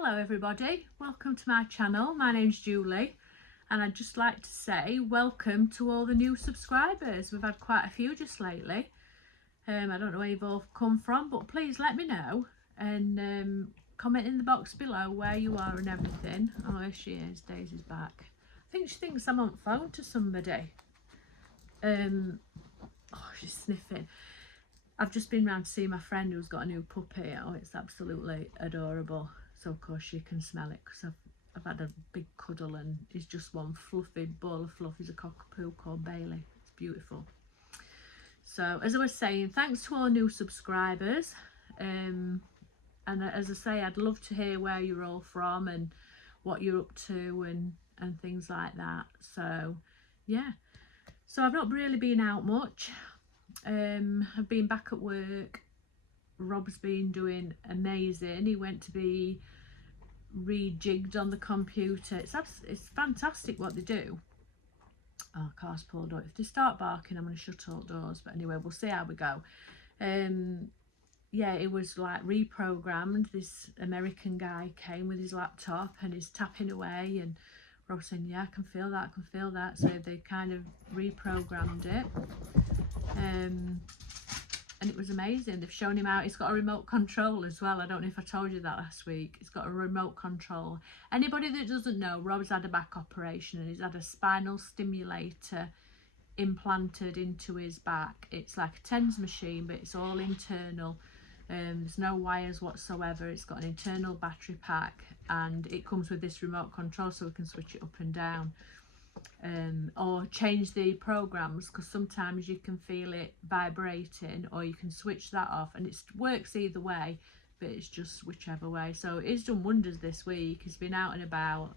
Hello everybody, welcome to my channel. My name's Julie and I'd just like to say welcome to all the new subscribers. We've had quite a few just lately. I don't know where you've all come from, but please let me know and comment in the box below where you are and everything. Oh, here she is, Daisy's back. I think she thinks I'm on phone to somebody. Oh, she's sniffing. I've just been round to see my friend who's got a new puppy. Oh, it's absolutely adorable. So of course you can smell it because I've had a big cuddle and he's just one fluffy ball of fluff. He's a cockapoo called Bailey. It's beautiful. So as I was saying, thanks to all new subscribers. And as I say, I'd love to hear where you're all from and what you're up to and things like that. So yeah, so I've not really been out much. I've been back at work. Rob's been doing amazing. He went to be rejigged on the computer. It's fantastic what they do. Oh, car's pulled up. If they start barking, I'm going to shut all doors. But anyway, we'll see how we go. Yeah, it was like reprogrammed. This American guy came with his laptop and he's tapping away, and Rob's saying, yeah, I can feel that, I can feel that. So they kind of reprogrammed it. And it was amazing. They've shown him out. He's got a remote control as well. I don't know if I told you that last week. He's got a remote control. Anybody that doesn't know, Rob's had a back operation and he's had a spinal stimulator implanted into his back. It's like a TENS machine, but it's all internal. There's no wires whatsoever. It's got an internal battery pack and it comes with this remote control so we can switch it up and down. Or change the programs, because sometimes you can feel it vibrating, or you can switch that off, and it works either way, but it's just whichever way. So he's done wonders this week. He's been out and about.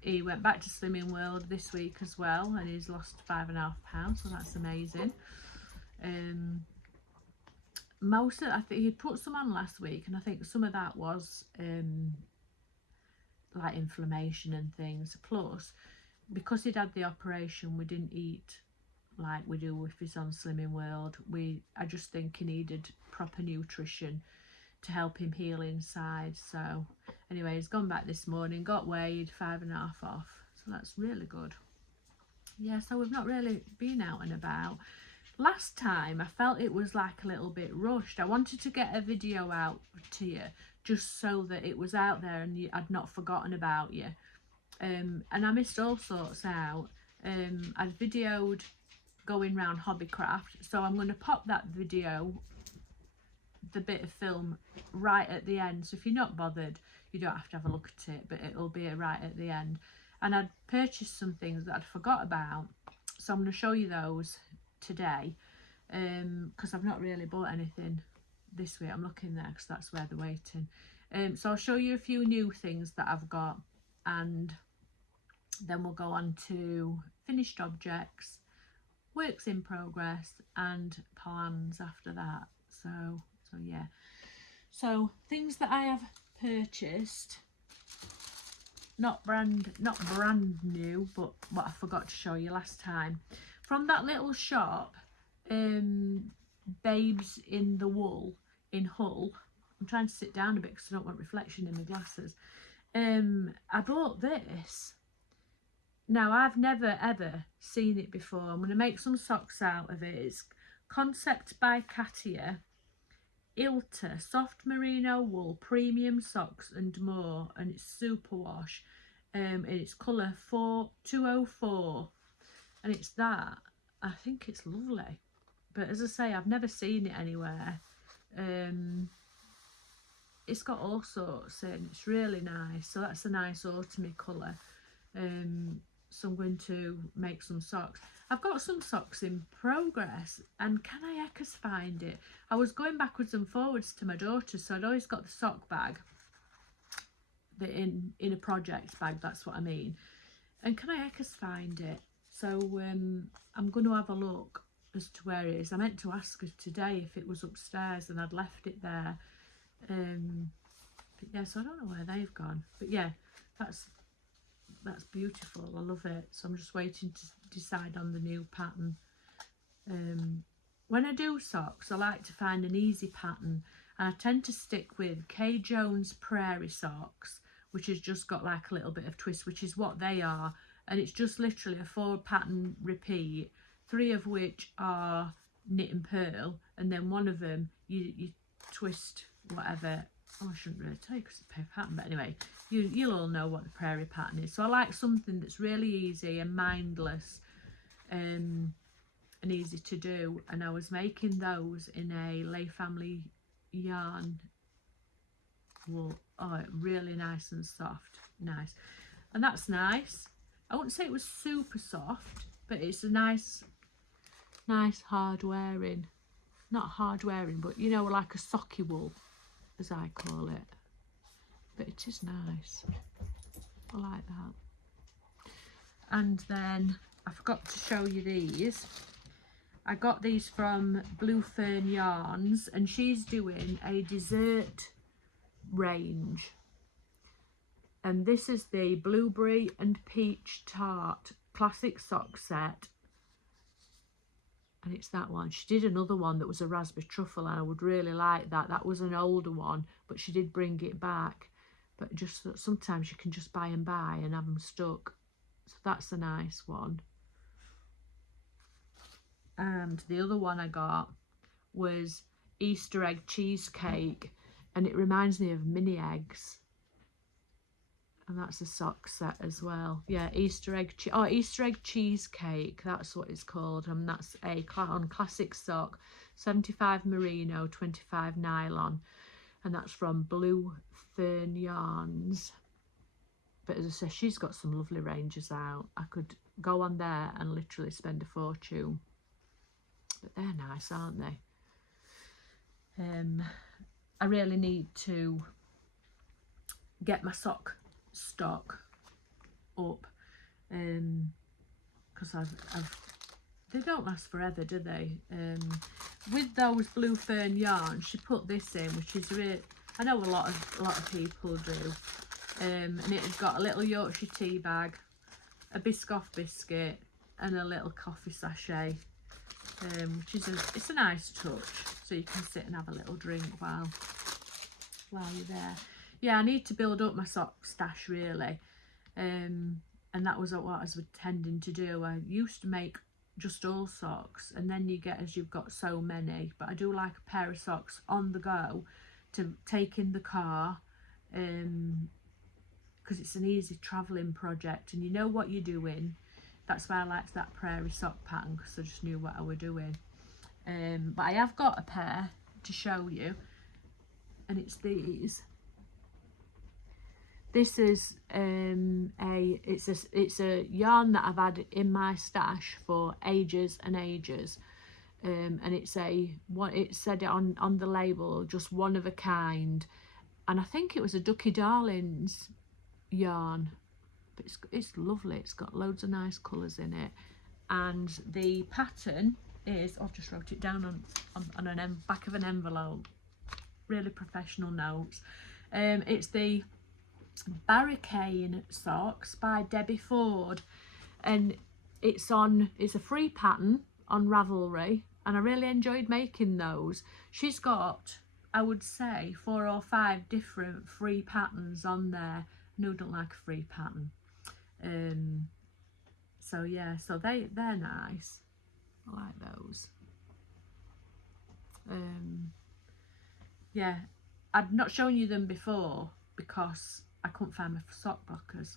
He went back to Slimming World this week as well, and he's lost 5.5 pounds, so that's amazing. Most of, I think he put some on last week, and I think some of that was like inflammation and things. Plus, because he'd had the operation, we didn't eat like we do if he's on Slimming World. I just think he needed proper nutrition to help him heal inside. So anyway, he's gone back this morning, got weighed, 5.5 off, so that's really good. Yeah, so we've not really been out and about. Last time I felt it was like a little bit rushed. I wanted to get a video out to you just so that it was out there and I'd not forgotten about you. And I missed all sorts out. I'd videoed going round Hobbycraft, so I'm going to pop that video, the bit of film, right at the end. So if you're not bothered, you don't have to have a look at it, but it'll be right at the end. And I'd purchased some things that I'd forgot about, so I'm going to show you those today, because I've not really bought anything this week. I'm looking there because that's where they're waiting. So I'll show you a few new things that I've got, and then we'll go on to finished objects, works in progress, and plans after that. So yeah, so things that I have purchased, not brand new, but what I forgot to show you last time from that little shop, Babes in the Wool in Hull. I'm trying to sit down a bit because I don't want reflection in my glasses. I bought this. Now, I've never ever seen it before. I'm going to make some socks out of it. It's Concept by Katia, Ilta, soft merino wool, premium socks and more. And it's super wash. And it's colour 204. And it's that. I think it's lovely. But as I say, I've never seen it anywhere. It's got all sorts in. It's really nice. So that's a nice autumny colour. So I'm going to make some socks. I've got some socks in progress, and can I eckers find it? I was going backwards and forwards to my daughter, so I'd always got the sock bag, in a project bag, that's what I mean. And can I eckers find it? So I'm going to have a look as to where it is. I meant to ask her today if it was upstairs, and I'd left it there. But yeah, so I don't know where they've gone. But yeah, that's beautiful. I love it. So I'm just waiting to decide on the new pattern. When I do socks, I like to find an easy pattern. and I tend to stick with Kay Jones Prairie Socks, which has just got like a little bit of twist, which is what they are, and it's just literally a 4 pattern repeat, 3 of which are knit and purl, and then one of them you twist whatever. Oh, I shouldn't really tell you because it's a pattern, but anyway, you'll all know what the prairie pattern is. So I like something that's really easy and mindless, and easy to do, and I was making those in a Lay Family yarn wool. Oh, really nice and soft, nice, and that's nice. I wouldn't say it was super soft, but it's a nice hard wearing, not hard wearing, but you know, like a socky wool, as I call it. But it is nice. I like that. And then I forgot to show you these. I got these from Blue Fern Yarns, and she's doing a dessert range. And this is the Blueberry and Peach Tart Classic Sock Set. And it's that one. She did another one that was a Raspberry Truffle, and I would really like that. That was an older one, but she did bring it back. But just sometimes you can just buy and have them stuck. So that's a nice one. And the other one I got was Easter egg cheesecake, and it reminds me of mini eggs. And that's a sock set as well. Yeah, Easter egg cheesecake, that's what it's called. And that's on classic sock, 75 merino, 25 nylon. And that's from Blue Fern Yarns. But as I say, she's got some lovely ranges out. I could go on there and literally spend a fortune. But they're nice, aren't they? I really need to get my sock stock up, because they don't last forever, do they? With those Blue Fern yarns, she put this in, which is really, I know a lot of people do, and it's got a little Yorkshire tea bag, a Biscoff biscuit, and a little coffee sachet, which is it's a nice touch, so you can sit and have a little drink while you're there. Yeah, I need to build up my sock stash really, and that was what I was intending to do. I used to make just all socks, and then you get, as you've got so many, but I do like a pair of socks on the go to take in the car, because it's an easy travelling project and you know what you're doing. That's why I liked that prairie sock pattern, because I just knew what I were doing. But I have got a pair to show you, and it's these. This is it's a yarn that I've had in my stash for ages and ages, and it said on the label, just one of a kind, and I think it was a Ducky Darlings yarn, but it's lovely. It's got loads of nice colours in it, and the pattern is, I've just wrote it down on back of an envelope, really professional notes. It's the Barricane Socks by Debbie Ford, and it's a free pattern on Ravelry, and I really enjoyed making those. She's got, I would say, 4 or 5 different free patterns on there. No, don't like a free pattern. So yeah, so they're nice. I like those. Yeah, I'd not shown you them before because I couldn't find my sock blockers.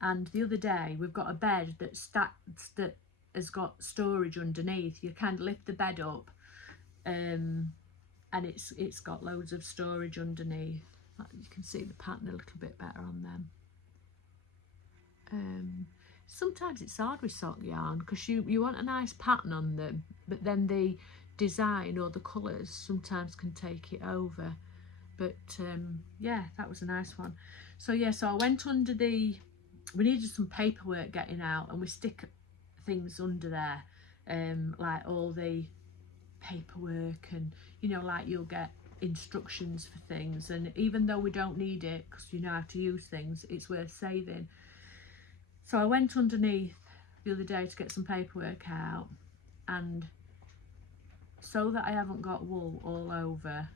And the other day, we've got a bed that has got storage underneath. You kind of lift the bed up, and it's got loads of storage underneath. You can see the pattern a little bit better on them. Sometimes it's hard with sock yarn because you want a nice pattern on them, but then the design or the colours sometimes can take it over. But yeah, that was a nice one. So yeah, so I went under we needed some paperwork getting out, and we stick things under there, like all the paperwork, and you know, like you'll get instructions for things, and even though we don't need it because you know how to use things, it's worth saving. So I went underneath the other day to get some paperwork out, and so that I haven't got wool all over,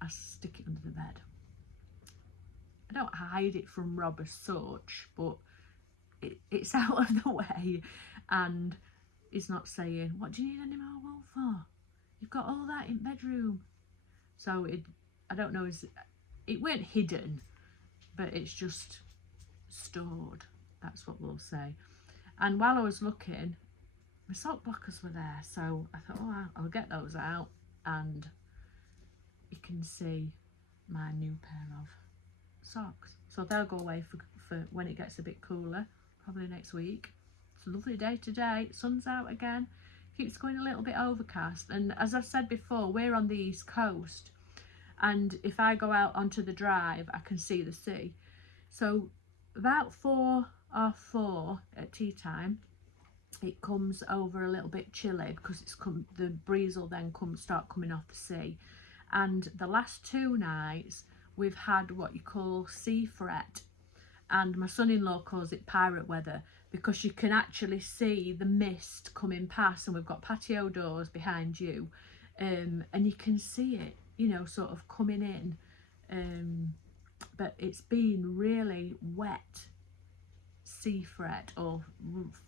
I stick it under the bed. I don't hide it from Rob as such, but it's out of the way, and he's not saying, what do you need any more wool for? You've got all that in bedroom. So I don't know, it weren't hidden, but it's just stored. That's what we'll say. And while I was looking, my sock blockers were there, so I thought, oh, I'll get those out, and you can see my new pair of socks. So they'll go away for when it gets a bit cooler, probably next week. It's a lovely day today. Sun's out again. Keeps going a little bit overcast, and as I've said before, we're on the east coast, and if I go out onto the drive I can see the sea. So about 4 at tea time it comes over a little bit chilly, because the breeze will then start coming off the sea. And the last 2 nights we've had what you call sea fret, and my son-in-law calls it pirate weather, because you can actually see the mist coming past, and we've got patio doors behind you, and you can see it, you know, sort of coming in, but it's been really wet sea fret or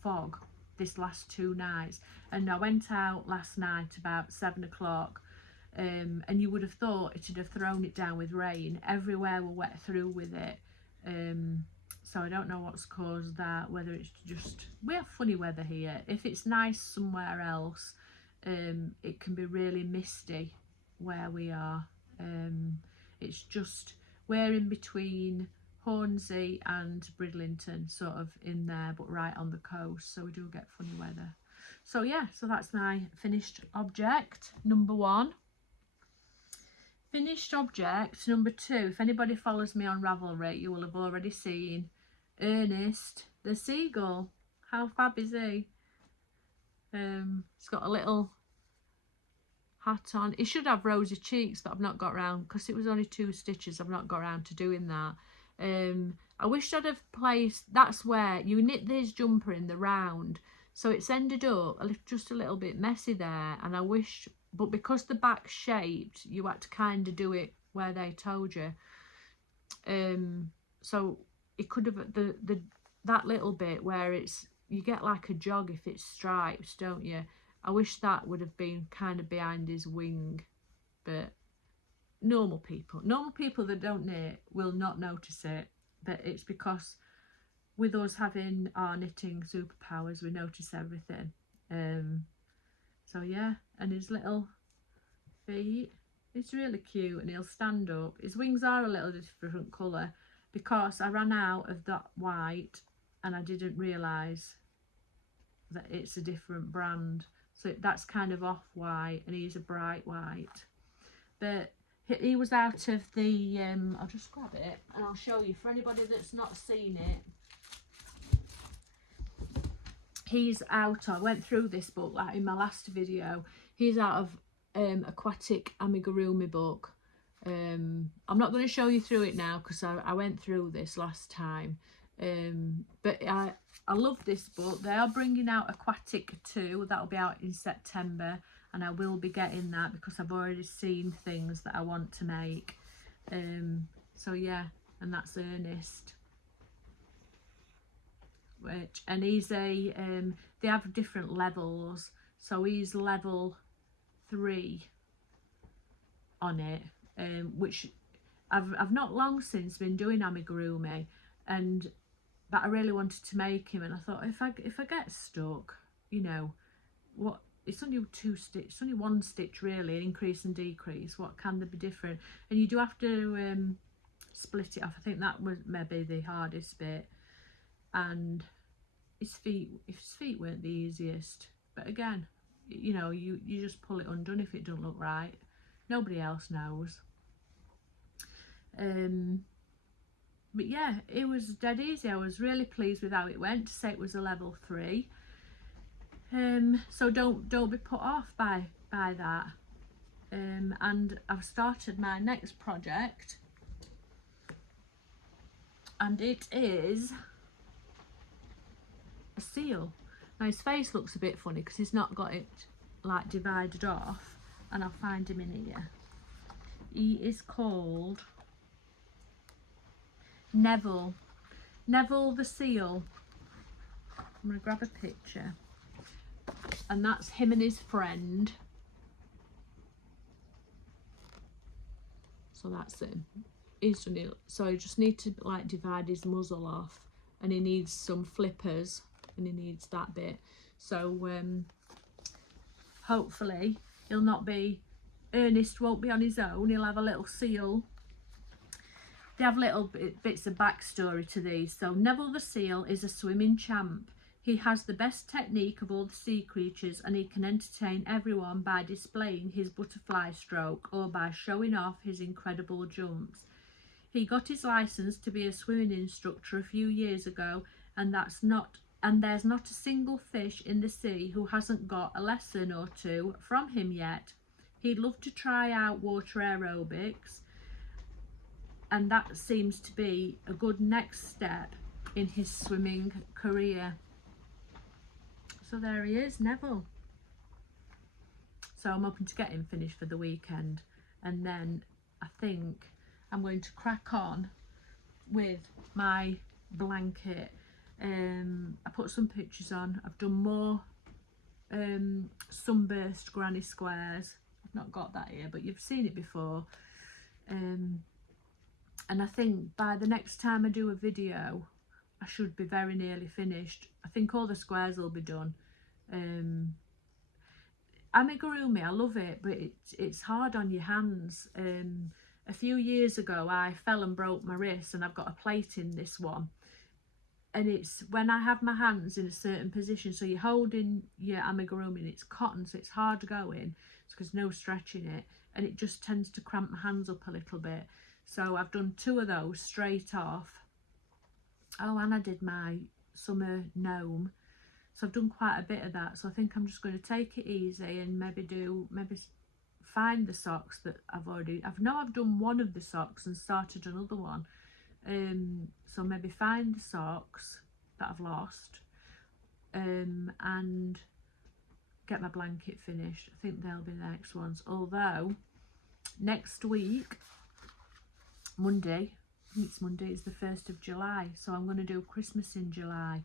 fog this last 2 nights. And I went out last night about 7 o'clock, and you would have thought it'd have thrown it down with rain. Everywhere were wet through with it. So I don't know what's caused that, whether it's just, we have funny weather here. If it's nice somewhere else, it can be really misty where we are. It's just, we're in between Hornsey and Bridlington, sort of in there, but right on the coast, so we do get funny weather. So yeah, so that's my finished object number 1. Finished object number 2, if anybody follows me on Ravelry, you will have already seen Ernest the seagull. How fab is he? He's got a little hat on. He should have rosy cheeks, but I've not got around, because it was only 2 stitches. I've not got around to doing that. I wish I'd have placed, that's where you knit this jumper in the round, so it's ended up just a little bit messy there, and I wish, but because the back's shaped, you had to kind of do it where they told you. So it could have, that little bit where it's, you get like a jog if it's stripes, don't you? I wish that would have been kind of behind his wing, but normal people that don't knit will not notice it, but it's because with us having our knitting superpowers, we notice everything. So yeah, and his little feet, it's really cute, and he'll stand up. His wings are a little different colour, because I ran out of that white and I didn't realise that it's a different brand, so that's kind of off white and he's a bright white. But he was out of the I'll just grab it and I'll show you for anybody that's not seen it. He's out, I went through this book like in my last video, he's out of Aquatic Amigurumi book. I'm not going to show you through it now because I went through this last time, but I love this book. They are bringing out Aquatic 2, that'll be out in September, and I will be getting that because I've already seen things that I want to make. So yeah, and that's Ernest, and he's a they have different levels, so he's level 3 on it, which I've not long since been doing amigurumi, but I really wanted to make him, and I thought if I get stuck, you know what, it's only 2 stitch, it's only 1 stitch really, increase and decrease, what can there be different? And you do have to split it off. I think that was maybe the hardest bit, and his feet weren't the easiest, but again, you know, you just pull it undone if it don't look right, nobody else knows. But yeah, it was dead easy. I was really pleased with how it went, to say it was a level 3. So don't be put off by that. And I've started my next project, and it is a seal. Now his face looks a bit funny because he's not got it like divided off, and I'll find him in here. He is called Neville the seal. I'm going to grab a picture, and that's him and his friend. So that's him. He's done it. So I just need to like divide his muzzle off, and he needs some flippers, and he needs that bit. So hopefully he'll not be, Ernest won't be on his own, he'll have a little seal. They have little bits of backstory to these. So Neville the seal is a swimming champ. He has the best technique of all the sea creatures, and he can entertain everyone by displaying his butterfly stroke or by showing off his incredible jumps. He got his license to be a swimming instructor a few years ago, and there's not a single fish in the sea who hasn't got a lesson or two from him yet. He'd love to try out water aerobics, and that seems to be a good next step in his swimming career. So there he is, Neville. So I'm hoping to get him finished for the weekend, and then I think I'm going to crack on with my blanket. I put some pictures on. I've done more sunburst granny squares. I've not got that here, but you've seen it before. And I think by the next time I do a video, I should be very nearly finished. I think all the squares will be done. Amigurumi, I love it, but it's hard on your hands. A few years ago I fell and broke my wrist, and I've got a plate in this one, and it's when I have my hands in a certain position, so you're holding your amigurumi and it's cotton, so it's hard going, it's because no stretching it, and it just tends to cramp my hands up a little bit. So I've done 2 of those straight off. Oh, and I did my summer gnome, so I've done quite a bit of that. So I think I'm just going to take it easy and maybe find the socks that I've done one of the socks and started another one. So maybe find the socks that I've lost, and get my blanket finished. I think they'll be the next ones. Although next week, Monday, I think it's Monday, it's the 1st of July, so I'm going to do Christmas in July.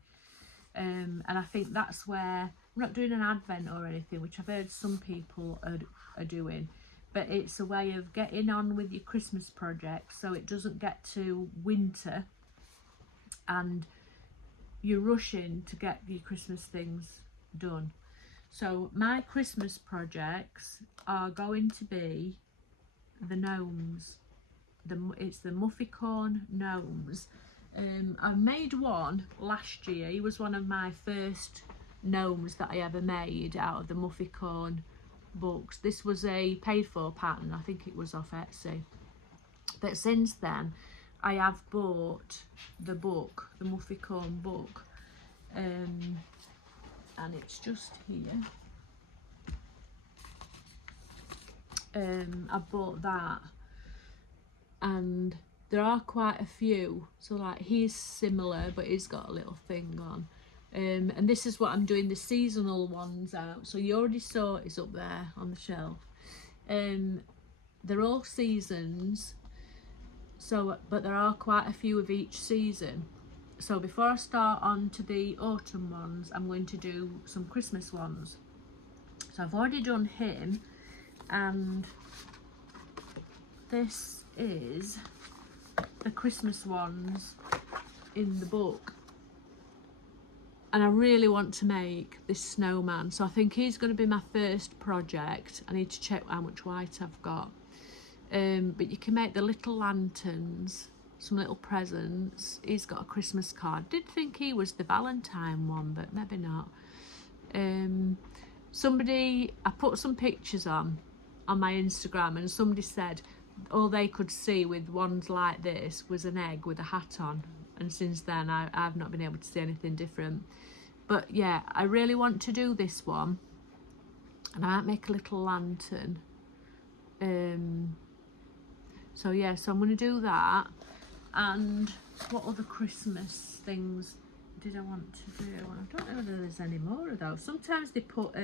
And I think that's where I'm not doing an advent or anything, which I've heard some people are doing, but it's a way of getting on with your Christmas project so it doesn't get to winter and you're rushing to get your Christmas things done. So my Christmas projects are going to be the gnomes. It's the Mufficorn gnomes. I made one last year. He was one of my first gnomes that I ever made out of the Mufficorn books. This was a paid for pattern. I think it was off Etsy. But since then, I have bought the book, the Mufficorn book, and it's just here. I bought that, and there are quite a few. So like he's similar, but he's got a little thing on. And this is what I'm doing the seasonal ones out. So you already saw it's up there on the shelf. They're all seasons. So, but there are quite a few of each season. So before I start on to the autumn ones, I'm going to do some Christmas ones. So I've already done him, and this is the Christmas ones in the book. And I really want to make this snowman, so I think he's going to be my first project. I need to check how much white I've got. But you can make the little lanterns, some little presents. He's got a Christmas card. Did think he was the Valentine one, but maybe not. I put some pictures on my Instagram, and somebody said all they could see with ones like this was an egg with a hat on, and since then I've not been able to see anything different. But yeah, I really want to do this one, and I might make a little lantern. So yeah, so I'm going to do that. And what other Christmas things did I want to do? I don't know whether there's any more of those. Sometimes they put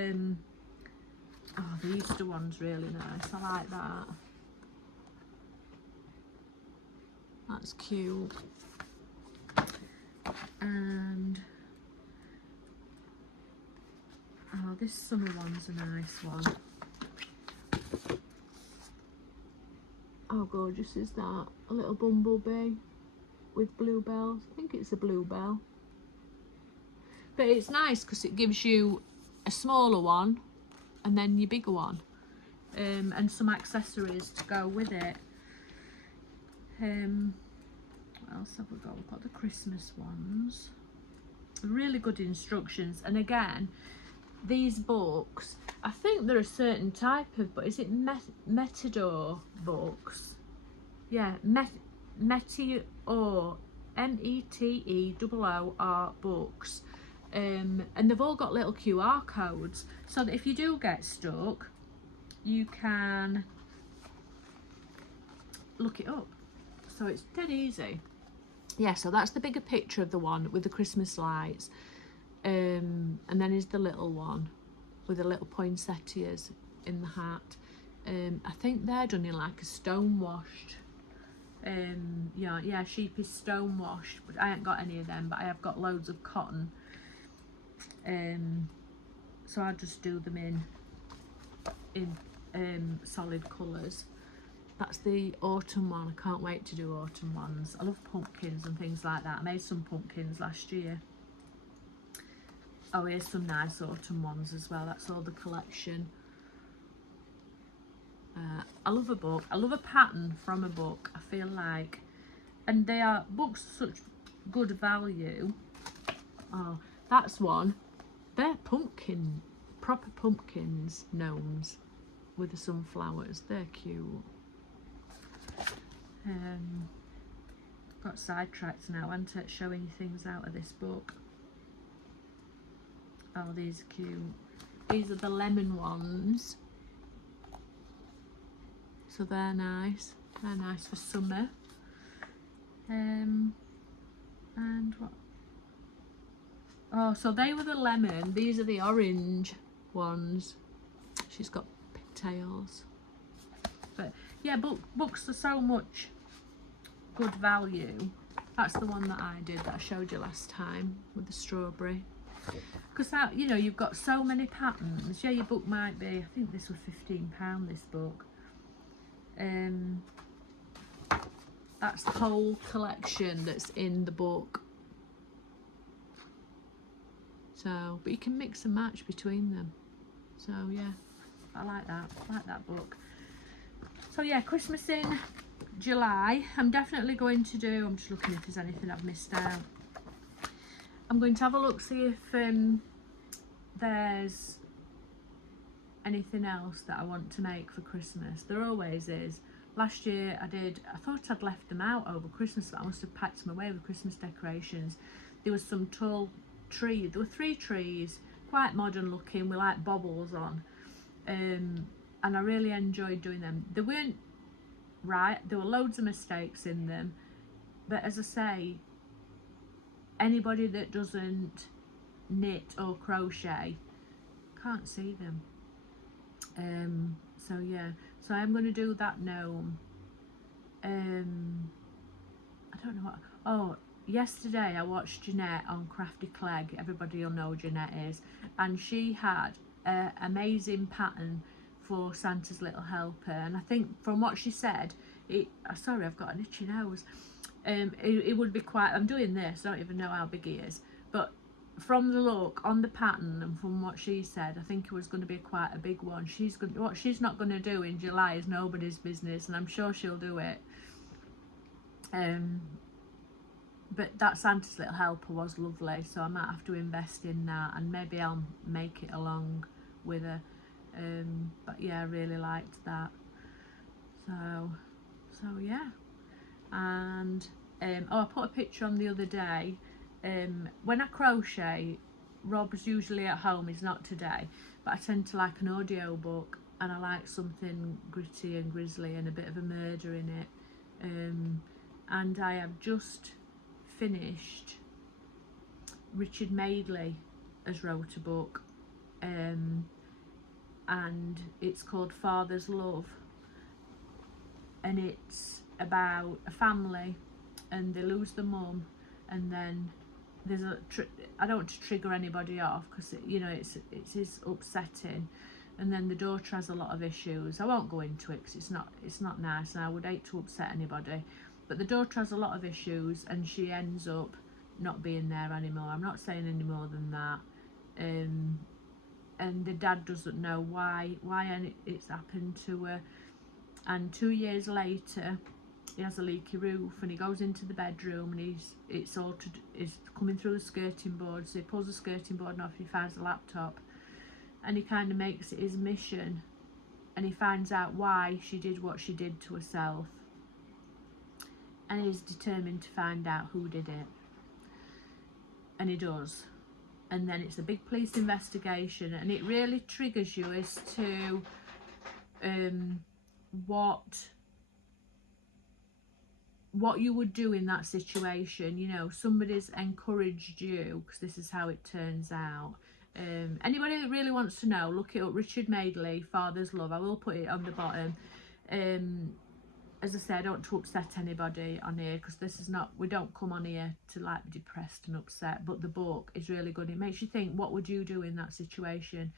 Oh, the Easter one's really nice. I like that. That's cute. And oh, this summer one's a nice one. How gorgeous is that? A little bumblebee with bluebells. I think it's a bluebell. But it's nice because it gives you a smaller one and then your bigger one. And some accessories to go with it. What else have we got? We've got the Christmas ones. Really good instructions. And again, these books, I think they're a certain type of, but is it Metador books? Yeah, Meteor, Meteoor books. And they've all got little QR codes, so that if you do get stuck, you can look it up. So it's dead easy. Yeah, so that's the bigger picture of the one with the Christmas lights. And then is the little one with the little poinsettias in the hat. I think they're done in like a stone washed. Yeah, sheep is stone washed, but I ain't got any of them, but I have got loads of cotton. So I just do them in solid colours. That's the autumn one. I can't wait to do autumn ones. I love pumpkins and things like that. I made some pumpkins last year. Oh, here's some nice autumn ones as well. That's all the collection. I love a book. I love a pattern from a book. I feel like, and they are books such good value. Oh, that's one. They're pumpkin, proper pumpkins, gnomes with the sunflowers. They're cute. Got sidetracked now, haven't I, showing you things out of this book. Oh, these are cute. These are the lemon ones. So they're nice. They're nice for summer. And what? Oh, so they were the lemon. These are the orange ones. She's got pigtails. But yeah, books are so much good value. That's the one that I did that I showed you last time with the strawberry. Because that, you know, you've got so many patterns. Yeah, your book might be, I think this was £15, this book. That's the whole collection that's in the book. So, but you can mix and match between them. So yeah, I like that. I like that book. So yeah, Christmas in July. I'm definitely going to do, I'm just looking if there's anything I've missed out. I'm going to have a look, see if there's anything else that I want to make for Christmas. There always is. Last year I thought I'd left them out over Christmas, but I must have packed them away with Christmas decorations. There was some tall tree. There were 3 trees, quite modern looking, with like baubles on. And I really enjoyed doing them. They weren't right, there were loads of mistakes in them, but as I say, anybody that doesn't knit or crochet can't see them. So yeah, so I'm going to do that gnome. I don't know what, oh, yesterday I watched Jeanette on Crafty Clegg. Everybody will know Jeanette is, and she had an amazing pattern for Santa's Little Helper, and I think from what she said, sorry, I've got an itchy nose. It would be quite, I'm doing this, I don't even know how big he is, but from the look on the pattern and from what she said, I think it was going to be quite a big one. What she's not going to do in July is nobody's business, and I'm sure she'll do it. But that Santa's Little Helper was lovely, so I might have to invest in that, and maybe I'll make it along with her. But yeah, I really liked that. So yeah. And oh, I put a picture on the other day. When I crochet, Rob's usually at home, he's not today, but I tend to like an audio book, and I like something gritty and grisly and a bit of a murder in it. And I have just finished Richard Madeley has wrote a book, and and it's called Father's Love, and it's about a family and they lose the mum, and then there's I don't want to trigger anybody off because you know it's upsetting, and then the daughter has a lot of issues. I won't go into it because it's not nice and I would hate to upset anybody, but the daughter has a lot of issues and she ends up not being there anymore. I'm not saying any more than that. And the dad doesn't know why it's happened to her, and 2 years later he has a leaky roof and he goes into the bedroom and it's coming through the skirting board, so he pulls the skirting board off, he finds the laptop, and he kind of makes it his mission, and he finds out why she did what she did to herself, and he's determined to find out who did it, and he does. And then it's a big police investigation, and it really triggers you as to what you would do in that situation. You know, somebody's encouraged you, because this is how it turns out. Anybody that really wants to know, look it up. Richard Madeley, Father's Love. I will put it on the bottom. As I said, I don't want to upset anybody on here, because this is not, we don't come on here to like be depressed and upset, but the book is really good. It makes you think, what would you do in that situation?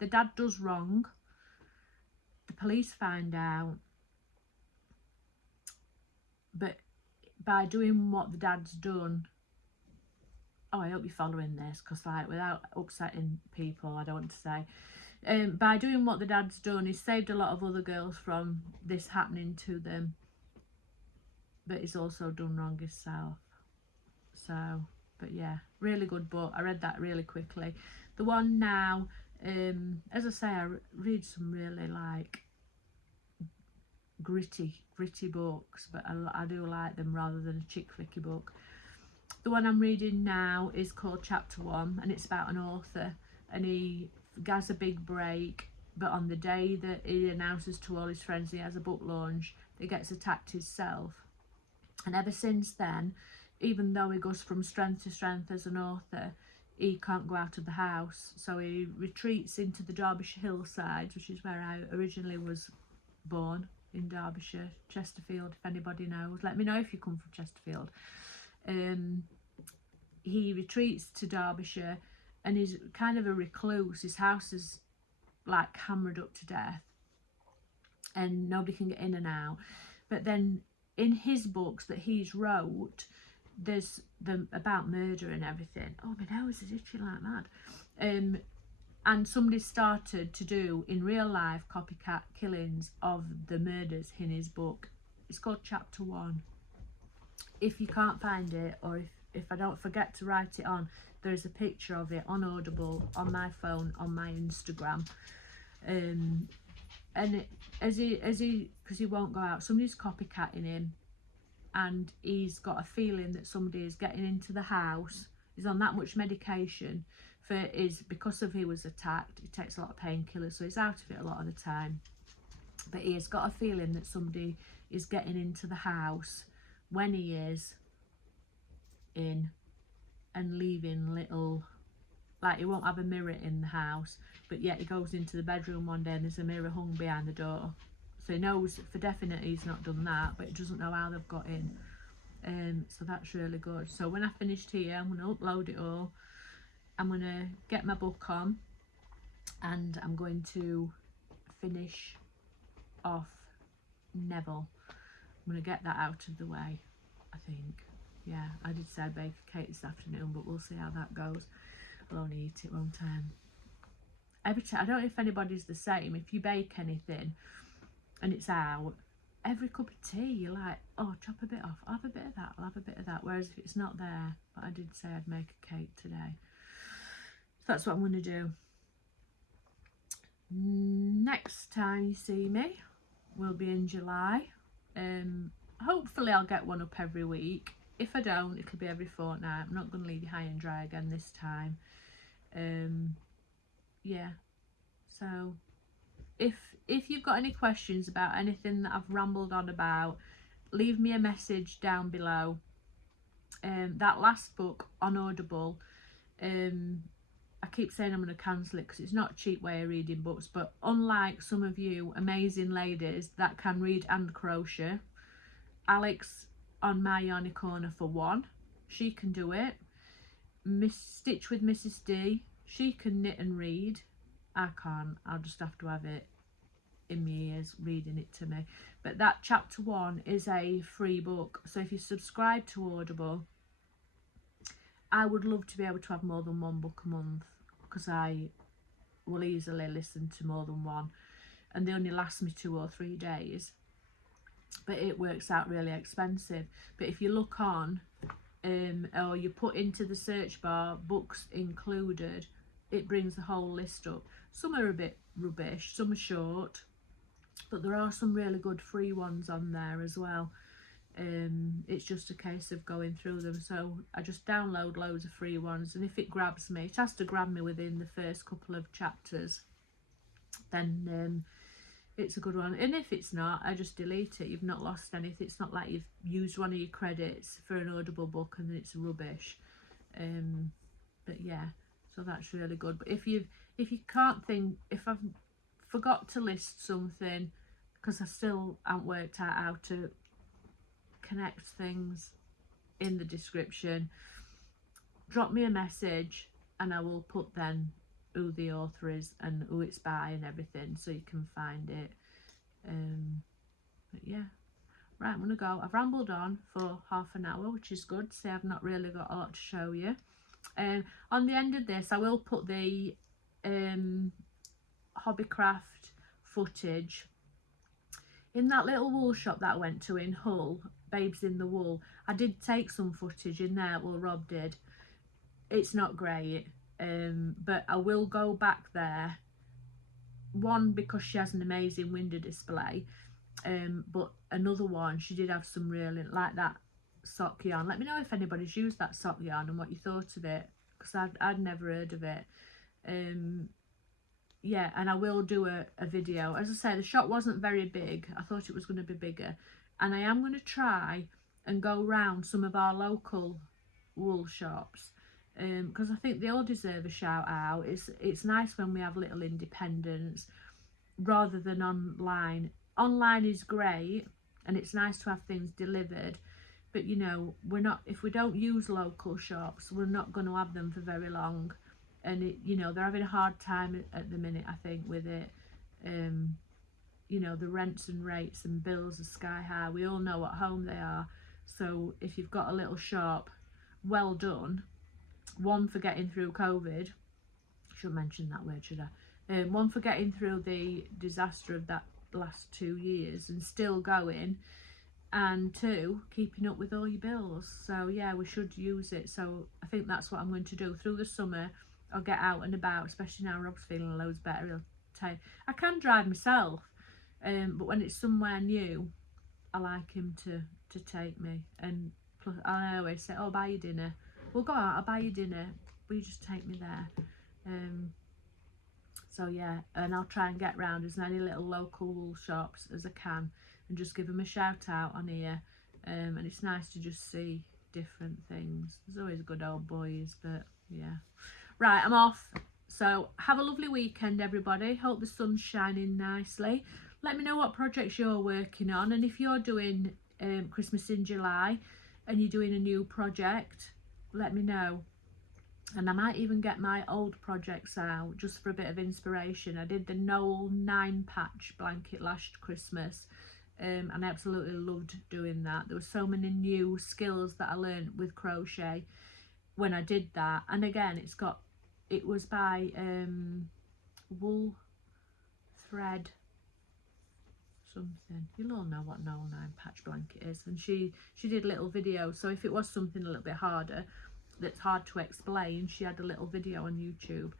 The dad does wrong, the police find out, but by doing what the dad's done, oh, I hope you're following this, because like without upsetting people, I don't want to say, by doing what the dad's done, he's saved a lot of other girls from this happening to them, but he's also done wrong himself. So, but yeah, really good book. I read that really quickly. The one now, as I say, I read some really like gritty books, but I do like them rather than a chick flicky book. The one I'm reading now is called Chapter 1, and it's about an author, and he has a big break, but on the day that he announces to all his friends he has a book launch, he gets attacked himself. And ever since then, even though he goes from strength to strength as an author, he can't go out of the house. So he retreats into the Derbyshire hillsides, which is where I originally was born, in Derbyshire, Chesterfield, if anybody knows. Let me know if you come from Chesterfield. He retreats to Derbyshire, and he's kind of a recluse. His house is like hammered up to death and nobody can get in and out. But then in his books that he's wrote, there's them about murder and everything. Oh, my nose is itching like mad. And somebody started to do in real life copycat killings of the murders in his book. It's called Chapter 1. If you can't find it, or if I don't forget to write it on, there is a picture of it on Audible, on my phone, on my Instagram. And it, as he because he won't go out, somebody's copycatting him, and he's got a feeling that somebody is getting into the house. He's on that much medication because of he was attacked. He takes a lot of painkillers, so he's out of it a lot of the time. But he has got a feeling that somebody is getting into the house when he is in, and leaving little, like he won't have a mirror in the house, but yet he goes into the bedroom one day and there's a mirror hung behind the door. So he knows for definite he's not done that, but he doesn't know how they've got in. So that's really good. So when I finished here, I'm going to upload it all. I'm going to get my book on, and I'm going to finish off Neville. I'm going to get that out of the way, I think. Yeah, I did say I'd bake a cake this afternoon, but we'll see how that goes. I'll only eat it one time. Every time, I don't know if anybody's the same. If you bake anything and it's out, every cup of tea you're like, oh, chop a bit off, I'll have a bit of that, I'll have a bit of that. Whereas if it's not there, but I did say I'd make a cake today. So that's what I'm going to do. Next time you see me will be in July. Hopefully I'll get one up every week. If I don't, it'll be every fortnight. I'm not going to leave you high and dry again this time. Yeah, so if you've got any questions about anything that I've rambled on about, leave me a message down below. That last book on Audible, I keep saying I'm going to cancel it because it's not a cheap way of reading books, but unlike some of you amazing ladies that can read and crochet, Alex on my Yarny Corner for one, she can do it. Miss Stitch with Mrs D, she can knit and read. I can't. I'll just have to have it in my ears reading it to me. But that chapter 1 is a free book, so if you subscribe to Audible, I would love to be able to have more than one book a month, because I will easily listen to more than one, and they only last me 2 or 3 days, but it works out really expensive. But if you look on or you put into the search bar books included, it brings the whole list up. Some are a bit rubbish, some are short, but there are some really good free ones on there as well. It's just a case of going through them. So I just download loads of free ones, and if it grabs me, it has to grab me within the first couple of chapters, then it's a good one. And if it's not, I just delete it. You've not lost anything. It's not like you've used one of your credits for an Audible book and it's rubbish. But yeah, so that's really good. But if you can't think, if I've forgot to list something because I still haven't worked out how to connect things in the description, drop me a message and I will put then who the author is and who it's by and everything, so you can find it. But yeah, right, I'm gonna go. I've rambled on for half an hour, which is good. See, I've not really got a lot to show you. On the end of this, I will put the Hobbycraft footage in that little wool shop that I went to in Hull, Babes in the Wool. I did take some footage in there, well, Rob did. It's not great, but I will go back there. One, because she has an amazing window display, but another one, she did have some really, like that sock yarn. Let me know if anybody's used that sock yarn and what you thought of it, because I'd never heard of it. Yeah, and I will do a video. As I say, the shop wasn't very big. I thought it was going to be bigger, and I am going to try and go round some of our local wool shops, because I think they all deserve a shout out. It's nice when we have little independence rather than online. Online is great and it's nice to have things delivered, but you know, if we don't use local shops, we're not going to have them for very long. And you know, they're having a hard time at the minute, I think, with it. You know, the rents and rates and bills are sky high. We all know at home they are. So if you've got a little shop, well done. One, for getting through COVID. Shouldn't mention that word, should I? One, for getting through the disaster of that last 2 years and still going. And 2, keeping up with all your bills. So yeah, we should use it. So I think that's what I'm going to do through the summer. I'll get out and about, especially now Rob's feeling loads better. I can drive myself, but when it's somewhere new, I like him to take me. And plus, I always say, oh, buy your dinner. We'll go out, I'll buy you dinner, will you just take me there? So yeah, and I'll try and get round as many little local wool shops as I can and just give them a shout out on here. And it's nice to just see different things. There's always good old boys, but yeah. Right, I'm off. So have a lovely weekend, everybody. Hope the sun's shining nicely. Let me know what projects you're working on, and if you're doing Christmas in July and you're doing a new project, let me know. And I might even get my old projects out just for a bit of inspiration. I did the Knoll 9-patch blanket last Christmas, and I absolutely loved doing that. There were so many new skills that I learned with crochet when I did that. And again, it was by Wool Thread something. You'll all know what Knoll 9-patch blanket is. And she did little videos, so if it was something a little bit harder, that's hard to explain, she had a little video on YouTube,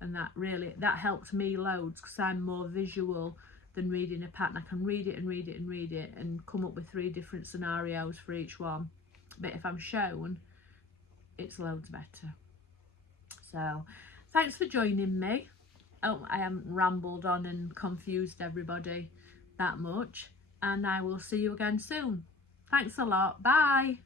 and that helped me loads, because I'm more visual than reading a pattern. I can read it and read it and read it and come up with 3 different scenarios for each one, but if I'm shown, it's loads better. So thanks for joining me. Oh, I haven't rambled on and confused everybody that much, and I will see you again soon. Thanks a lot. Bye.